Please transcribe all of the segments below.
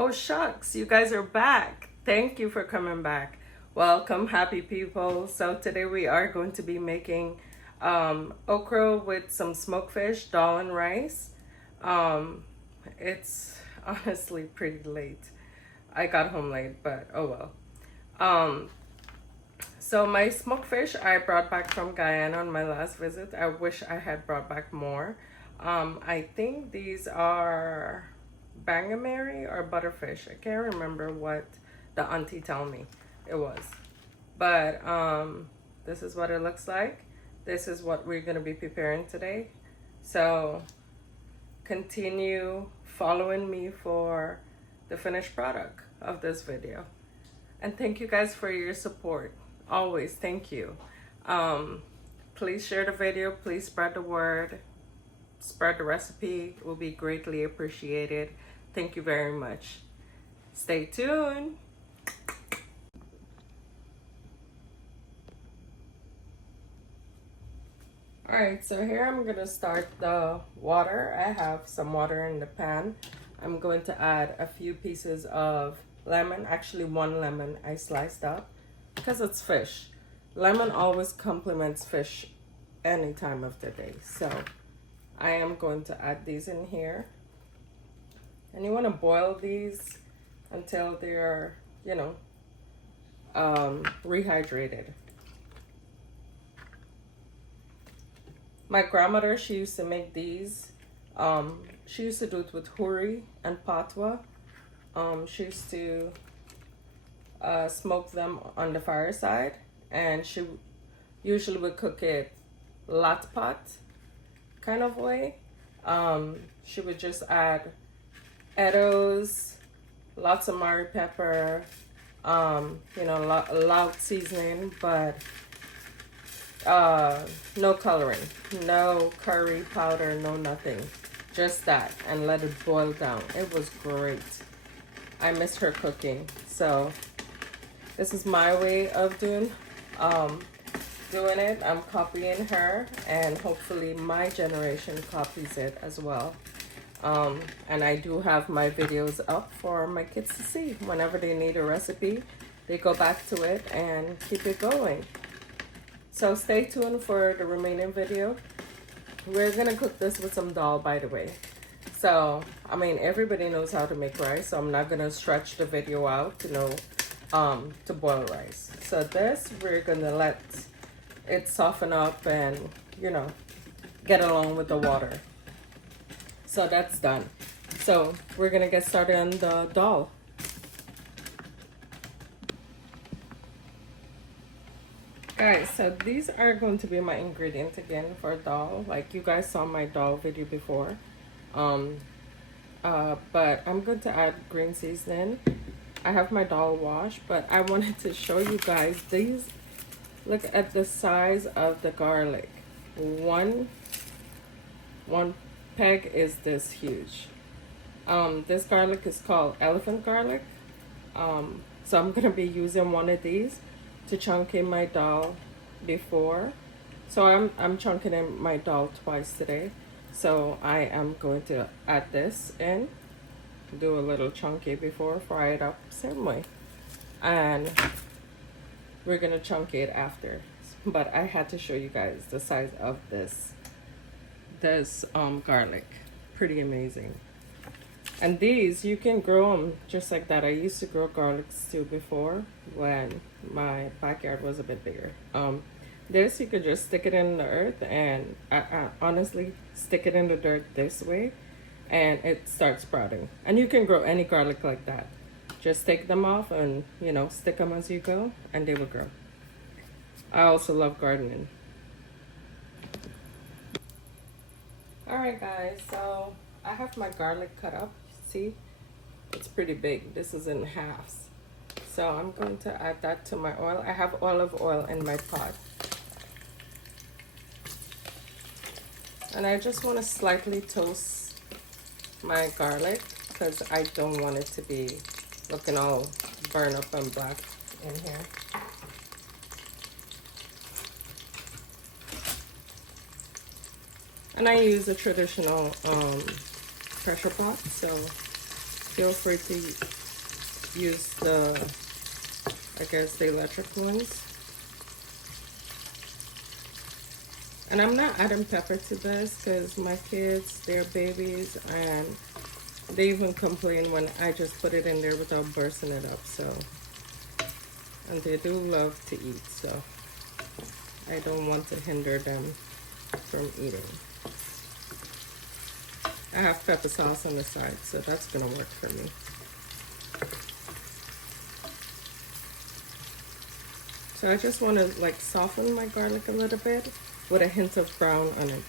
Oh shucks, you guys are back. Thank you for coming back. Welcome, happy people. So today we are going to be making okra with some smoked fish, dal and rice. Um, it's honestly pretty late. I got home late, but oh well. Um, so my smoked fish I brought back from Guyana on my last visit. I wish I had brought back more. I think these are bangamary or butterfish. I can't remember what the auntie told me it was. But this is what it looks like. This is what we're going to be preparing today. So continue following me for the finished product of this video. And thank you guys for your support. Always, thank you. Please share the video. Please spread the word. Spread the recipe. It will be greatly appreciated. Thank you very much. Stay tuned. Alright, so here I'm going to start the water. I have some water in the pan. I'm going to add a few pieces of lemon, actually one lemon I sliced up because it's fish. Lemon always complements fish any time of the day. So I am going to add these in here. And you want to boil these until they're, rehydrated. My grandmother, she used to make these. She used to do it with huri and patwa. She used to smoke them on the fireside, and she usually would cook it lat pot kind of way. She would just add edos, lots of mari pepper, loud seasoning, but no coloring, no curry powder, no nothing, just that, and let it boil down. It was great. I miss her cooking. So this is my way of doing it. I'm copying her, and hopefully my generation copies it as well. And I do have my videos up for my kids to see. Whenever they need a recipe, they go back to it and keep it going. So stay tuned for the remaining video. We're gonna cook this with some dal, by the way. So, I mean, everybody knows how to make rice, so I'm not gonna stretch the video out to know to boil rice. So this, we're gonna let it soften up and, get along with the water. So that's done. So we're gonna get started on the dal. Guys, so these are going to be my ingredients again for dal. Like you guys saw my dal video before. But I'm going to add green seasoning. I have my dal wash, but I wanted to show you guys these. Look at the size of the garlic. One peg is this huge. This garlic is called elephant garlic. So I'm gonna be using one of these to chunk in my dal before. So I'm chunking in my dal twice today. So I am going to add this in, do a little chunky before, fry it up same way, and we're gonna chunk it after. But I had to show you guys the size of this garlic. Pretty amazing. And these, you can grow them just like that. I used to grow garlics too before when my backyard was a bit bigger. This, you could just stick it in the earth, and honestly, stick it in the dirt this way, and it starts sprouting. And you can grow any garlic like that. Just take them off and, stick them as you go, and they will grow. I also love gardening. Alright guys, so I have my garlic cut up. See, it's pretty big. This is in halves. So I'm going to add that to my oil. I have olive oil in my pot. And I just want to slightly toast my garlic because I don't want it to be looking all burned up and black in here. And I use a traditional pressure pot, so feel free to use the, I guess, the electric ones. And I'm not adding pepper to this because my kids, they're babies, and they even complain when I just put it in there without bursting it up. So, and they do love to eat, so I don't want to hinder them from eating. I have pepper sauce on the side, so that's gonna work for me. So I just want to like soften my garlic a little bit with a hint of brown on it.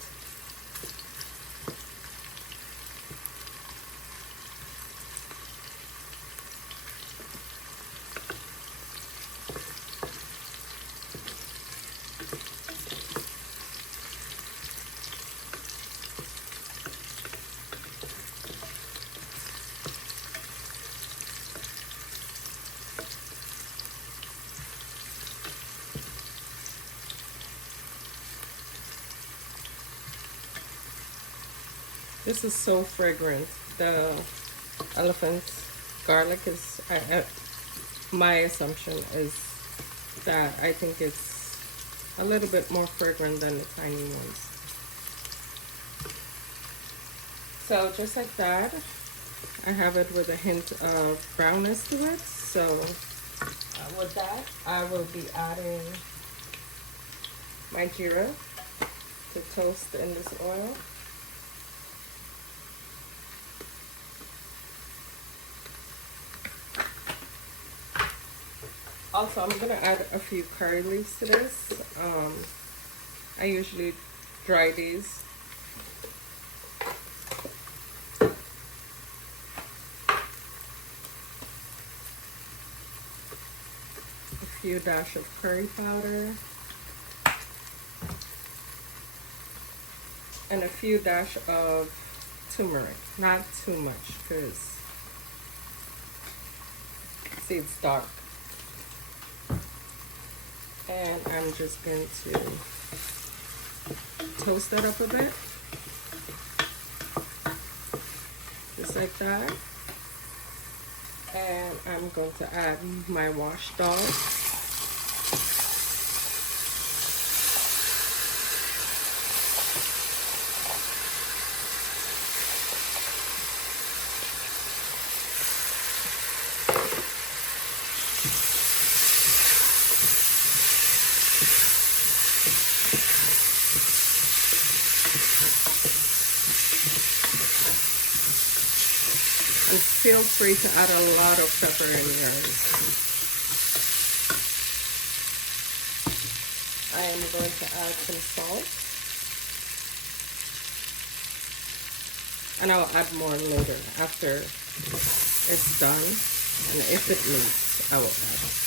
This is so fragrant. The elephant garlic is, my assumption is that I think it's a little bit more fragrant than the tiny ones. So just like that, I have it with a hint of brownness to it. So with that, I will be adding my jeera to toast in this oil. Also, I'm gonna add a few curry leaves to this. I usually dry these. A few dash of curry powder. And a few dash of turmeric. Not too much, because see, it's dark. And I'm just going to toast that up a bit. Just like that. And I'm going to add my washed dal. And feel free to add a lot of pepper in yours. I am going to add some salt. And I'll add more later after it's done. And if it needs, I will add it.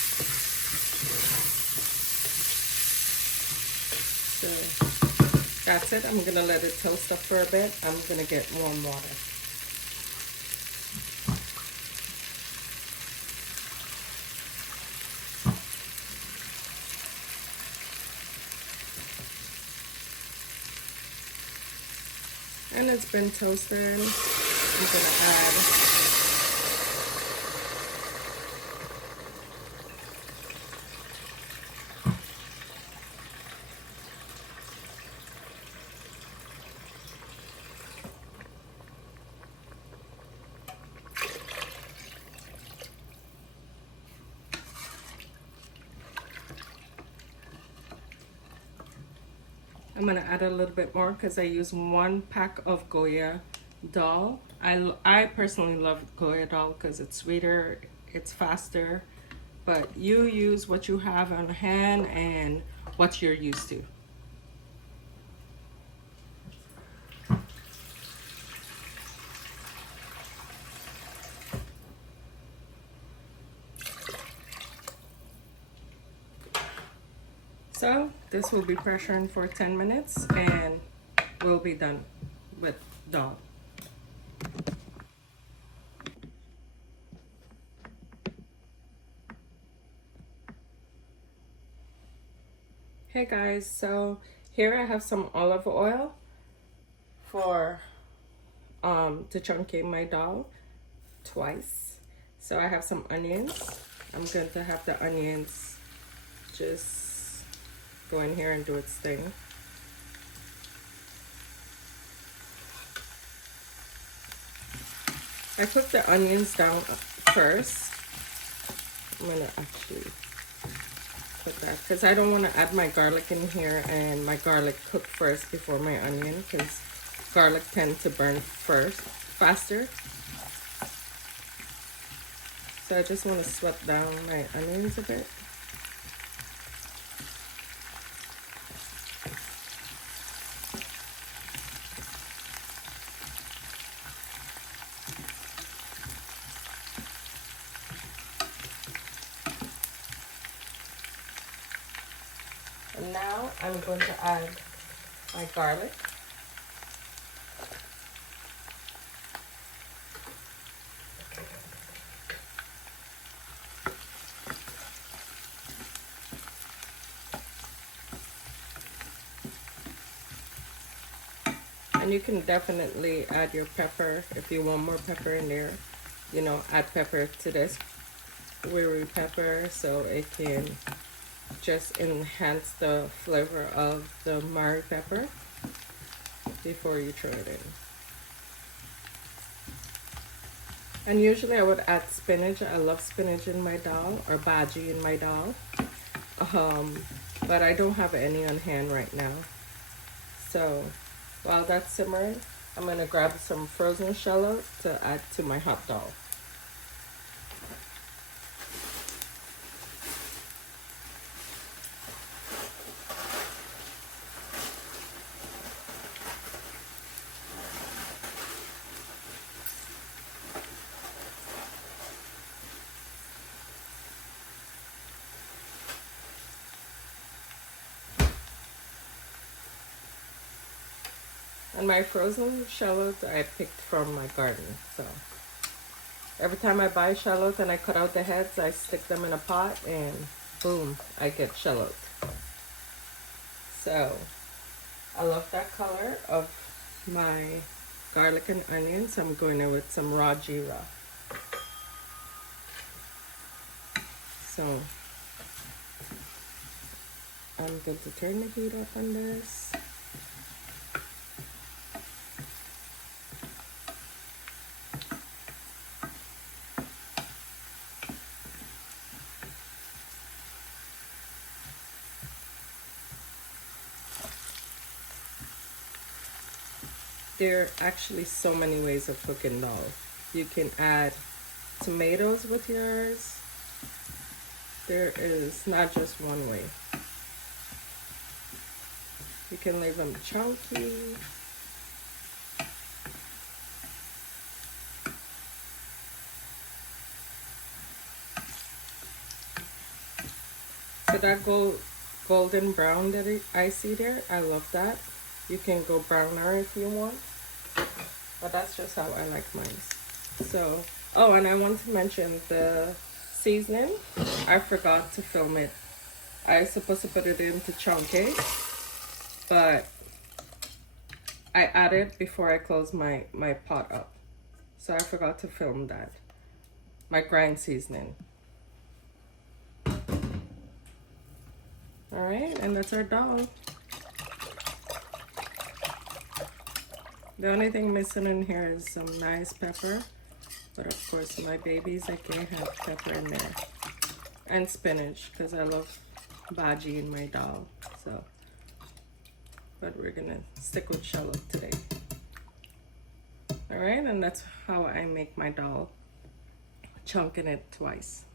So that's it. I'm going to let it toast up for a bit. I'm going to get warm water. And it's been toasted. I'm going to add I'm going to add a little bit more because I use 1 pack of Goya dhal. I personally love Goya dhal because it's sweeter, it's faster, but you use what you have on hand and what you're used to. So this will be pressuring for 10 minutes and we'll be done with dhal. Hey guys, so here I have some olive oil for to chunky my dhal. twice. So I have some onions. I'm going to have the onions just go in here and do its thing. I cook the onions down first. I'm gonna actually put that because I don't want to add my garlic in here and my garlic cook first before my onion, because garlic tends to burn faster. So I just want to sweat down my onions a bit. And now I'm going to add my garlic. And you can definitely add your pepper if you want more pepper in there. You know, add pepper to this weary pepper so it can just enhance the flavor of the Mari pepper before you throw it in. And usually I would add spinach. I love spinach in my dal, or bhaji in my dal. But I don't have any on hand right now. So while that's simmering, I'm gonna grab some frozen shallot to add to my hot dal. And my frozen shallots I picked from my garden. So every time I buy shallots and I cut out the heads, I stick them in a pot and boom, I get shallot. So I love that color of my garlic and onions. I'm going in with some raw jeera. So I'm going to turn the heat up on this. There are actually so many ways of cooking dal. You can add tomatoes with yours. There is not just one way. You can leave them chunky. So that golden brown that I see there, I love that. You can go browner if you want, but that's just how I like mine. So, oh, and I want to mention the seasoning. I forgot to film it. I was supposed to put it into chunky, but I added before I closed my pot up. So I forgot to film that. My grind seasoning. All right, and that's our dal. The only thing missing in here is some nice pepper. But of course, my babies, I can't have pepper in there. And spinach, because I love bhaji in my dal. So, but we're gonna stick with shallot today. All right, and that's how I make my dal. Chunking it twice.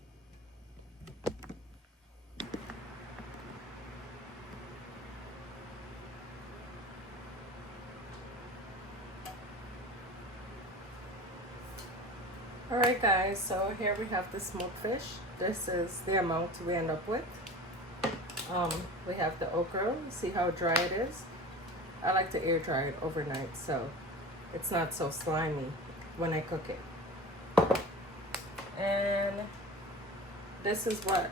Alright guys, so here we have the smoked fish. This is the amount we end up with. We have the okra. See how dry it is? I like to air dry it overnight so it's not so slimy when I cook it. And this is what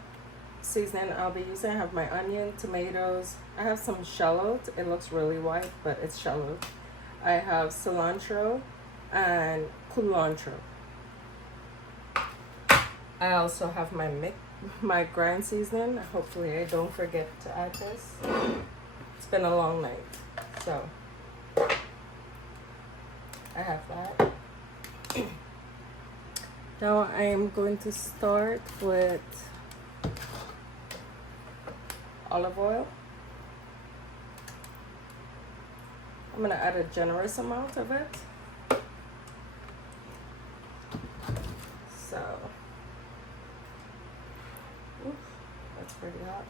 seasoning I'll be using. I have my onion, tomatoes. I have some shallot. It looks really white, but it's shallot. I have cilantro and culantro. I also have my grind seasoning. Hopefully I don't forget to add this. It's been a long night, so I have that. Now I am going to start with olive oil. I'm gonna add a generous amount of it. So, oof, that's pretty hot.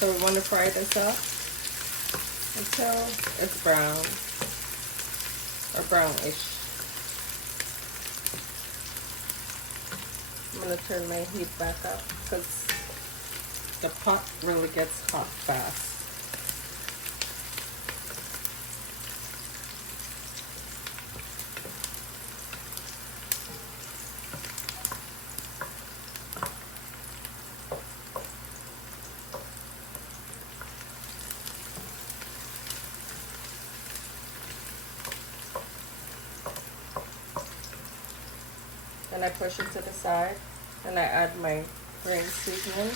So we want to fry this up until it's brown or brownish. I'm going to turn my heat back up because the pot really gets hot fast. Then I push it to the side and I add my green seasoning.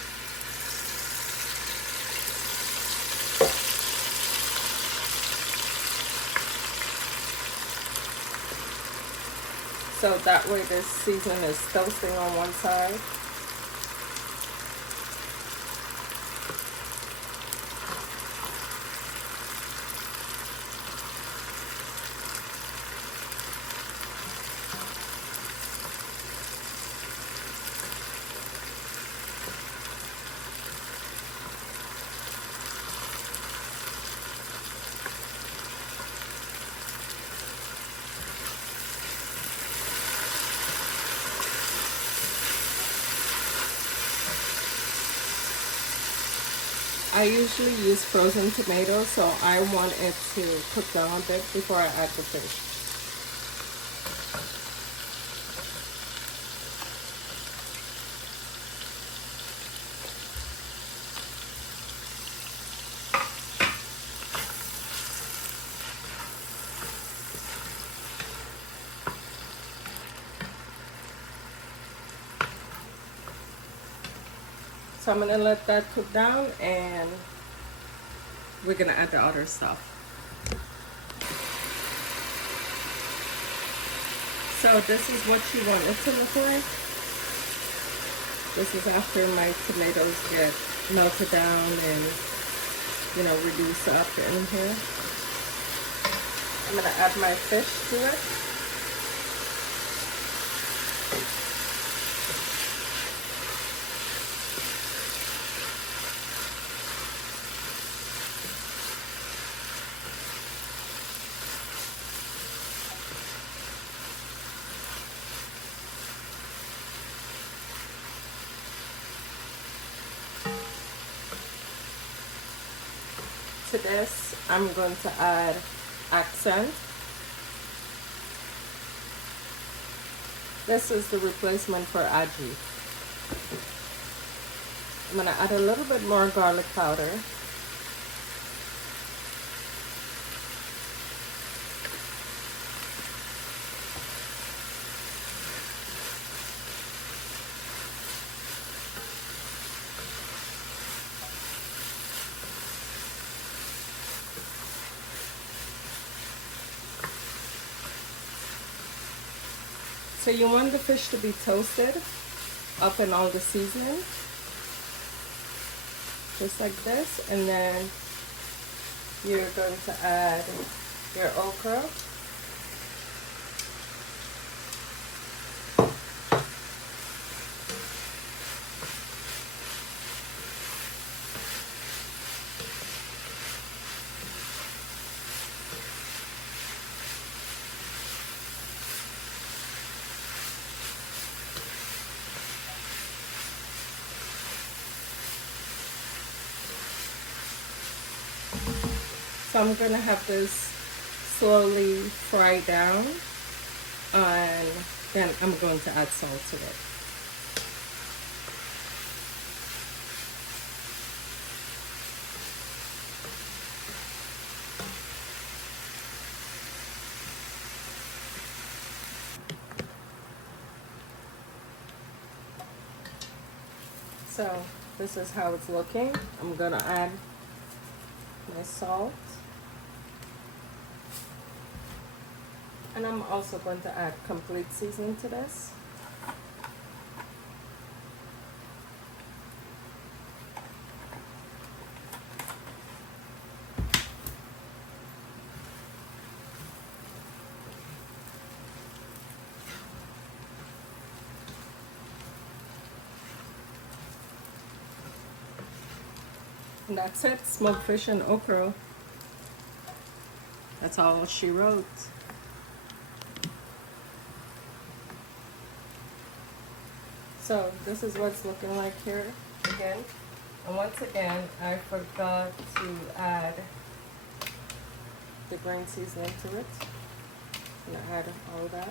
So that way this seasoning is toasting on one side. I usually use frozen tomatoes, so I want it to cook down a bit before I add the fish. So I'm gonna let that cook down and we're gonna add the other stuff. So this is what you want it to look like. This is after my tomatoes get melted down and, you know, reduced up in here. I'm gonna add my fish to it. To this, I'm going to add accent. This is the replacement for aji. I'm going to add a little bit more garlic powder. So you want the fish to be toasted up in all the seasoning, just like this, and then you're going to add your okra. So I'm gonna have this slowly fry down, and then I'm going to add salt to it. So this is how it's looking. I'm gonna add my salt. And I'm also going to add complete seasoning to this. And that's it, smoked fish and okra. That's all she wrote. So this is what it's looking like here again. And once again, I forgot to add the green seasoning to it. I'm gonna add all of that.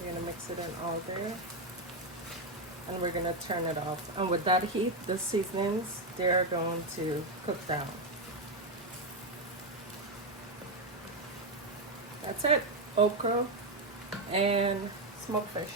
We're gonna mix it in all there. And we're gonna turn it off. And with that heat, the seasonings, they're going to cook down. That's it, okra and smoked fish.